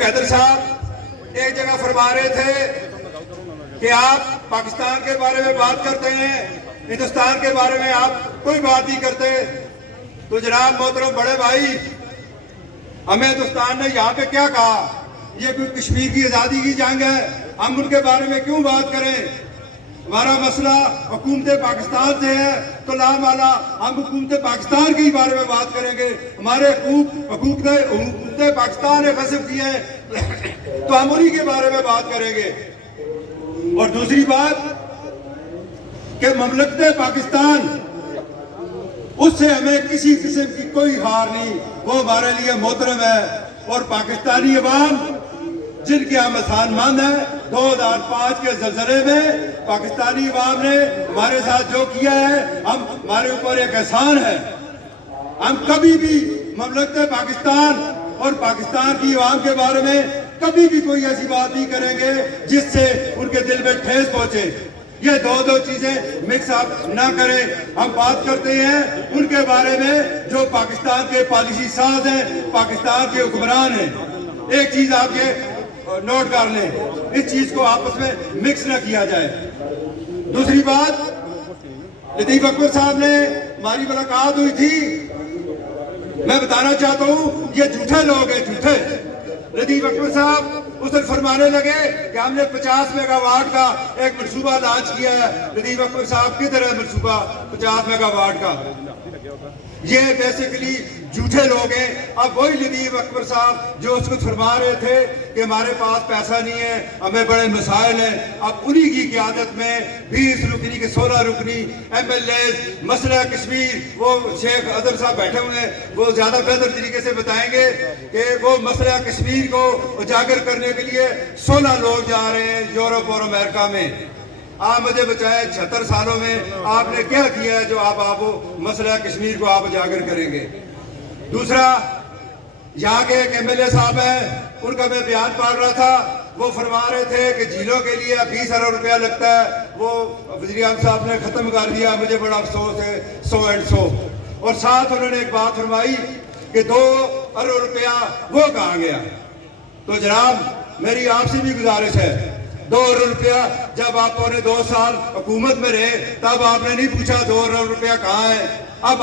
फारूक हैदर साहब एक जगह फरमा रहे थे कि आप पाकिस्तान के बारे में बात करते हैं, हिंदुस्तान के बारे में आप कोई बात नहीं करते। तो जनाब मोहतरम बड़े भाई, हमें हिंदुस्तान ने यहाँ पे क्या कहा? ये कोई कश्मीर की आज़ादी की जंग है, हम उनके बारे में क्यों बात करें? हमारा मसला हुकूमत पाकिस्तान से है, तो लामाला हम हुकूमत पाकिस्तान के बारे में बात करेंगे। हमारे हुकूमत पाकिस्तान ने गस्ब किए हैं तो हम उन्हीं के बारे में बात करेंगे। और दूसरी बात कि ममलकत पाकिस्तान, उससे हमें किसी किस्म की कोई हार नहीं, वो हमारे लिए मोहतरम है। और पाकिस्तानी अवाम जिनके हम एहसानमंद हैं, 2005 के ज़लज़ले में पाकिस्तानी अवाम ने हमारे साथ जो किया है, हमारे ऊपर एक एहसान है। हम कभी भी ममलकत पाकिस्तान और पाकिस्तान की अवाम के बारे में कभी भी कोई ऐसी बात नहीं करेंगे जिससे उनके दिल में ठेस पहुंचे। ये दो चीजें मिक्स आप ना करें। हम बात करते हैं उनके बारे में जो पाकिस्तान के पॉलिसी साज हैं, पाकिस्तान के हुक्मरान हैं। एक चीज आप ये नोट कर लें, इस चीज को आपस में मिक्स ना किया जाए। दूसरी बात, लतीफ अकबर साहब ने हमारी मुलाकात हुई थी, मैं बताना चाहता हूँ ये झूठे लोग हैं, झूठे। लतीफ अकबर साहब उस दिन फरमाने लगे कि हमने 50 मेगावाट का एक मनसूबा लॉन्च किया है। लतीफ अकबर साहब किधर है मनसूबा 50 मेगावाट का? ये बेसिकली झूठे लोग हैं। अब वही लतीफ अकबर साहब जो उसको फरमा रहे थे कि हमारे पास पैसा नहीं है, हमें बड़े मसाइल हैं, अब उन्हीं की क़यादत में 20 रुकनी के 16 रुकनी MLA मसला कश्मीर, वो शेख अदर साहब बैठे हुए हैं, वो ज़्यादा बेहतर तरीके से बताएंगे कि वो मसला कश्मीर को उजागर करने के लिए 16 लोग जा रहे हैं यूरोप और अमेरिका में। आप मुझे बताएं 76 सालों में आपने क्या किया है जो आप वो मसला कश्मीर को आप उजागर करेंगे? दूसरा, यहाँ के एक MLA साहब हैं, उनका मैं बयान पढ़ रहा था, वो फरमा रहे थे कि झीलों के लिए 20 अरब रुपया लगता है, वो वज़ीर आज़म साहब ने ख़त्म कर दिया। मुझे बड़ा अफसोस है, 100 and 100। और साथ उन्होंने एक बात फरमाई कि 2 अरब रुपया वो कहाँ गया? तो जनाब मेरी आपसे भी गुजारिश है, 2 अरब रुपया जब आप 2.5 साल हुकूमत में रहे तब आपने नहीं पूछा 2 अरब रुपया कहाँ है। अब